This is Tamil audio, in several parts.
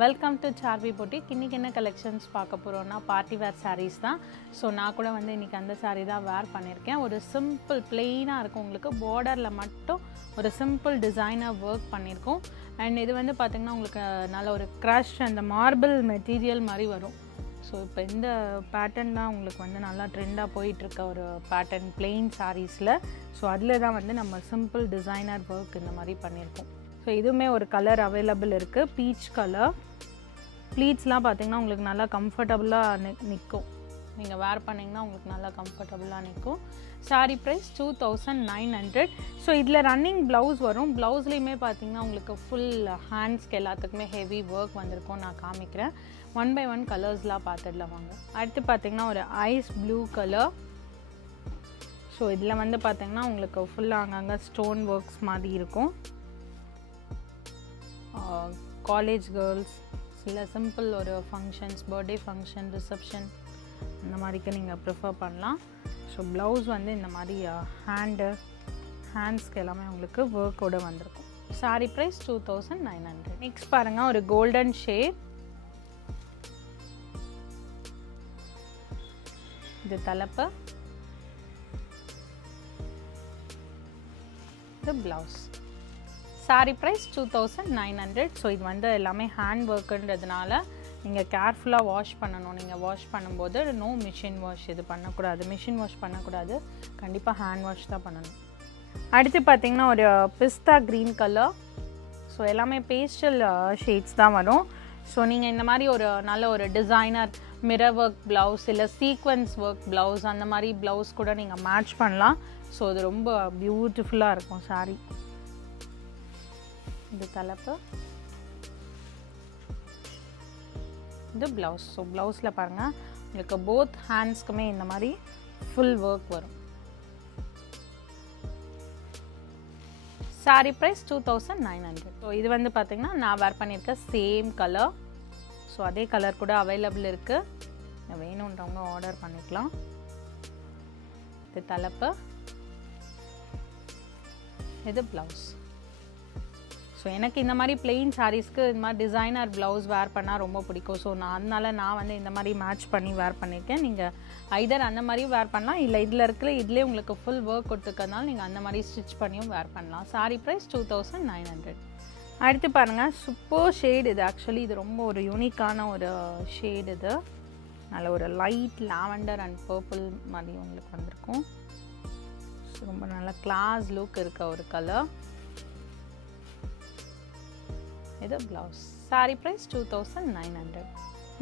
Welcome to Saarvi boutique. இன்றைக்கி என்ன கலெக்ஷன்ஸ் பார்க்க போகிறோன்னா பார்ட்டி வேர் சாரீஸ் தான். ஸோ நான் கூட வந்து இன்றைக்கி அந்த சாரீ தான் வேர் பண்ணியிருக்கேன். ஒரு சிம்பிள் பிளெயினாக இருக்கும், உங்களுக்கு பார்டரில் மட்டும் ஒரு சிம்பிள் டிசைனாக ஒர்க் பண்ணியிருக்கோம். அண்ட் இது வந்து பார்த்திங்கன்னா உங்களுக்கு நல்ல ஒரு க்ரஷ் அந்த மார்பிள் மெட்டீரியல் மாதிரி வரும். ஸோ இப்போ இந்த பேட்டர்ன் தான் உங்களுக்கு வந்து நல்லா ட்ரெண்டாக போயிட்டுருக்க ஒரு பேட்டர்ன் பிளெயின் சாரீஸில். ஸோ அதில் தான் வந்து நம்ம சிம்பிள் டிசைனர் ஒர்க் இந்த மாதிரி பண்ணியிருக்கோம். ஸோ இதுவுமே ஒரு கலர் அவைலபிள் இருக்குது, பீச் கலர். ப்ளீட்ஸ்லாம் பார்த்திங்கன்னா உங்களுக்கு நல்லா கம்ஃபர்டபுளாக நிற்கும். நீங்கள் வேர் பண்ணிங்கன்னா உங்களுக்கு நல்லா கம்ஃபர்டபுளாக நிற்கும். சாரீ ப்ரைஸ் 2900. ஸோ இதில் ரன்னிங் ப்ளவுஸ் வரும். ப்ளவுஸ்லேயுமே பார்த்திங்கன்னா உங்களுக்கு ஃபுல் ஹேண்ட்ஸ்க்கு எல்லாத்துக்குமே ஹெவி ஒர்க் வந்திருக்கும். நான் காமிக்கிறேன். 1 by 1 கலர்ஸ்லாம் பார்த்துடலாம் வாங்க. அடுத்து பார்த்திங்கன்னா ஒரு ஐஸ் ப்ளூ கலர். ஸோ இதில் வந்து பார்த்திங்கன்னா உங்களுக்கு ஃபுல்லாக அங்கங்கே ஸ்டோன் ஒர்க்ஸ் மாதிரி இருக்கும். காலேஜ் கேர்ள்ஸ் இல்லை சிம்பிள் ஒரு ஃபங்க்ஷன்ஸ், பர்த்டே ஃபங்க்ஷன், ரிசப்ஷன் அந்த மாதிரிக்கு நீங்கள் ப்ரிஃபர் பண்ணலாம். ஸோ ப்ளவுஸ் வந்து இந்த மாதிரி ஹேண்ட்ஸ்க்கு எல்லாமே உங்களுக்கு ஒர்க்கோடு வந்திருக்கும். சாரீ ப்ரைஸ் 2900. நெக்ஸ்ட் பாருங்கள், ஒரு கோல்டன் ஷேட். இது தலைப்பு, இது ப்ளவுஸ். சாரீ ப்ரைஸ் 2900. ஸோ இது வந்து எல்லாமே ஹேண்ட் ஒர்க்குன்றதுனால நீங்கள் கேர்ஃபுல்லாக வாஷ் பண்ணணும். நீங்கள் வாஷ் பண்ணும்போது நோ மிஷின் வாஷ் இது பண்ணக்கூடாது, மிஷின் வாஷ் பண்ணக்கூடாது, கண்டிப்பாக ஹேண்ட் வாஷ் தான் பண்ணணும். அடுத்து பார்த்திங்கன்னா ஒரு பிஸ்தா க்ரீன் கலர். ஸோ எல்லாமே பேஸ்டல் ஷேட்ஸ் தான் வரும். ஸோ நீங்கள் இந்த மாதிரி ஒரு நல்ல ஒரு டிசைனர் மிரர் ஒர்க் ப்ளவுஸ் இல்லை சீக்வன்ஸ் ஒர்க் ப்ளவுஸ் அந்த மாதிரி ப்ளவுஸ் கூட நீங்கள் மேட்ச் பண்ணலாம். ஸோ அது ரொம்ப பியூட்டிஃபுல்லாக இருக்கும் சாரீ. இது தலைப்பு, இது ப்ளவுஸ். ஸோ ப்ளவுஸில் பாருங்கள் உங்களுக்கு போத் ஹேண்ட்ஸ்க்குமே இந்த மாதிரி ஃபுல் ஒர்க் வரும். சாரீ ப்ரைஸ் 2900. ஸோ இது வந்து பார்த்திங்கன்னா நான் வேர் பண்ணியிருக்க சேம் கலர். ஸோ அதே கலர் கூட அவைலபிள் இருக்குது, வேணுன்றவங்க ஆர்டர் பண்ணிக்கலாம். இது தலைப்பு, இது ப்ளவுஸ். ஸோ எனக்கு இந்த மாதிரி பிளெயின் சாரீஸ்க்கு இந்த மாதிரி டிசைனர் ப்ளவுஸ் வேர் பண்ணால் ரொம்ப பிடிக்கும். ஸோ அதனால நான் வந்து இந்த மாதிரி மேட்ச் பண்ணி வேர் பண்ணியிருக்கேன். நீங்கள் ஐதர் அந்த மாதிரி வேர் பண்ணலாம், இல்லை இதில் இருக்கிற இதிலே உங்களுக்கு ஃபுல் ஒர்க் கொடுத்துக்கிறதுனால நீங்கள் அந்த மாதிரி ஸ்டிச் பண்ணியும் வேர் பண்ணலாம். சாரீ ப்ரைஸ் 2900. அடுத்து பாருங்கள், சூப்பர் ஷேட். இது ஆக்சுவலி இது ரொம்ப ஒரு யூனிக்கான ஒரு ஷேட். இது நல்ல ஒரு லைட் லாவெண்டர் அண்ட் பர்பிள் மாதிரி உங்களுக்கு வந்திருக்கும். ஸோ ரொம்ப நல்ல கிளாஸ் லுக் இருக்க ஒரு கலர். இது ப்ளவுஸ். சாரீ ப்ரைஸ் 2900.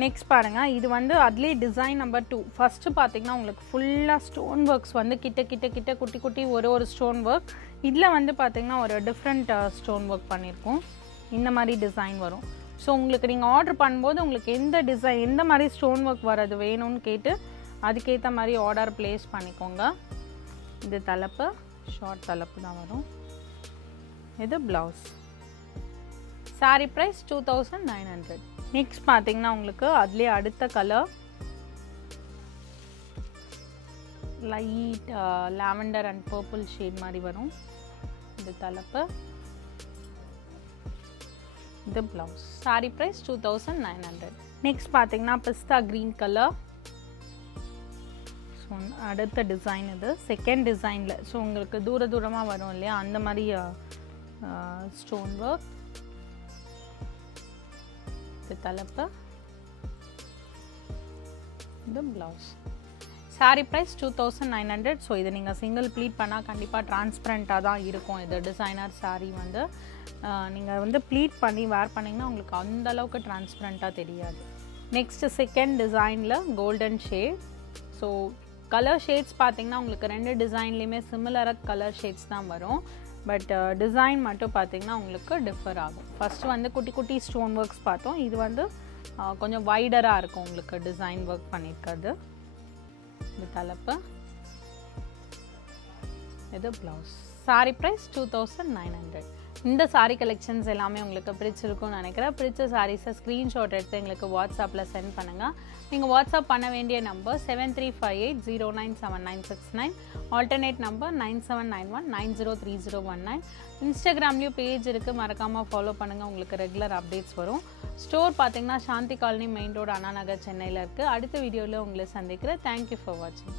நெக்ஸ்ட் பாருங்கள், இது வந்து அதுலேயே டிசைன் நம்பர் 2. ஃபஸ்ட்டு பார்த்திங்கன்னா உங்களுக்கு ஃபுல்லாக ஸ்டோன் ஒர்க்ஸ் வந்து கிட்ட குட்டி குட்டி ஒரு ஸ்டோன் ஒர்க். இதில் வந்து பார்த்திங்கன்னா ஒரு டிஃப்ரெண்ட் ஸ்டோன் ஒர்க் பண்ணியிருக்கோம். இந்த மாதிரி டிசைன் வரும். ஸோ உங்களுக்கு நீங்கள் ஆர்டர் பண்ணும்போது உங்களுக்கு எந்த டிசைன் எந்த மாதிரி ஸ்டோன் ஒர்க் வர்றது வேணும்னு கேட்டு அதுக்கேற்ற மாதிரி ஆர்டர் ப்ளேஸ் பண்ணிக்கோங்க. இது தலைப்பு, ஷார்ட் தலைப்பு தான் வரும். இது ப்ளவுஸ். சாரீ ப்ரைஸ் 2900. நெக்ஸ்ட் பார்த்தீங்கன்னா உங்களுக்கு அதுலேயே அடுத்த colour light lavender and purple shade மாதிரி வரும். இது தலைப்பு, இது ப்ளவுஸ். சாரீ ப்ரைஸ் 2900. நெக்ஸ்ட் பார்த்தீங்கன்னா பிஸ்தா க்ரீன் கலர். ஸோ அடுத்த டிசைன் இது செகண்ட் டிசைனில். ஸோ உங்களுக்கு தூரமாக வரும் இல்லையா, அந்த மாதிரி ஸ்டோன் ஒர்க். இது தலைப்பு, இது ப்ளவுஸ். சாரீ ப்ரைஸ் 2900. ஸோ இது நீங்கள் சிங்கிள் ப்ளீட் பண்ணால் கண்டிப்பாக டிரான்ஸ்பரண்ட்டாக தான் இருக்கும். இது டிசைனர் சாரீ வந்து நீங்கள் வந்து ப்ளீட் பண்ணி வேர் பண்ணிங்கன்னா உங்களுக்கு அந்தளவுக்கு டிரான்ஸ்பரண்ட்டாக தெரியாது. நெக்ஸ்ட்டு செகண்ட் டிசைனில் golden shade. So colour shades பார்த்திங்கன்னா உங்களுக்கு 2 டிசைன்லேயுமே சிமிலராக கலர் ஷேட்ஸ் தான் வரும். பட் டிசைன் மட்டும் பார்த்திங்கன்னா உங்களுக்கு டிஃபர் ஆகும். ஃபஸ்ட்டு வந்து குட்டி குட்டி ஸ்டோன் ஒர்க்ஸ் பார்த்தோம். இது வந்து கொஞ்சம் வைடராக இருக்கும் உங்களுக்கு டிசைன் ஒர்க் பண்ணியிருக்கிறது. இது தலைப்பு, இது ப்ளவுஸ். சாரீ ப்ரைஸ் 2900. இந்த saree கலெக்ஷன்ஸ் எல்லாமே உங்களுக்கு பிடிச்சிருக்கும்னு நினைக்கிறேன். பிடிச்ச சாரீஸை ஸ்க்ரீன்ஷாட் எடுத்து எங்களுக்கு வாட்ஸ்அப்பில் சென்ட் பண்ணுங்கள். நீங்கள் வாட்ஸ்அப் பண்ண வேண்டிய நம்பர் 7358097969, ஆல்டர்னேட் நம்பர் 9791903019. இன்ஸ்டாகிராம்லேயும் பேஜ் இருக்குது, மறக்காமல் ஃபாலோ பண்ணுங்கள், உங்களுக்கு ரெகுலர் அப்டேட்ஸ் வரும். ஸ்டோர் பார்த்தீங்கன்னா சாந்தி colony main road, Anna Nagar, சென்னையில் இருக்குது. அடுத்த வீடியோவில் உங்களை சந்திக்கிறேன். தேங்க்யூ ஃபார் வாட்சிங்.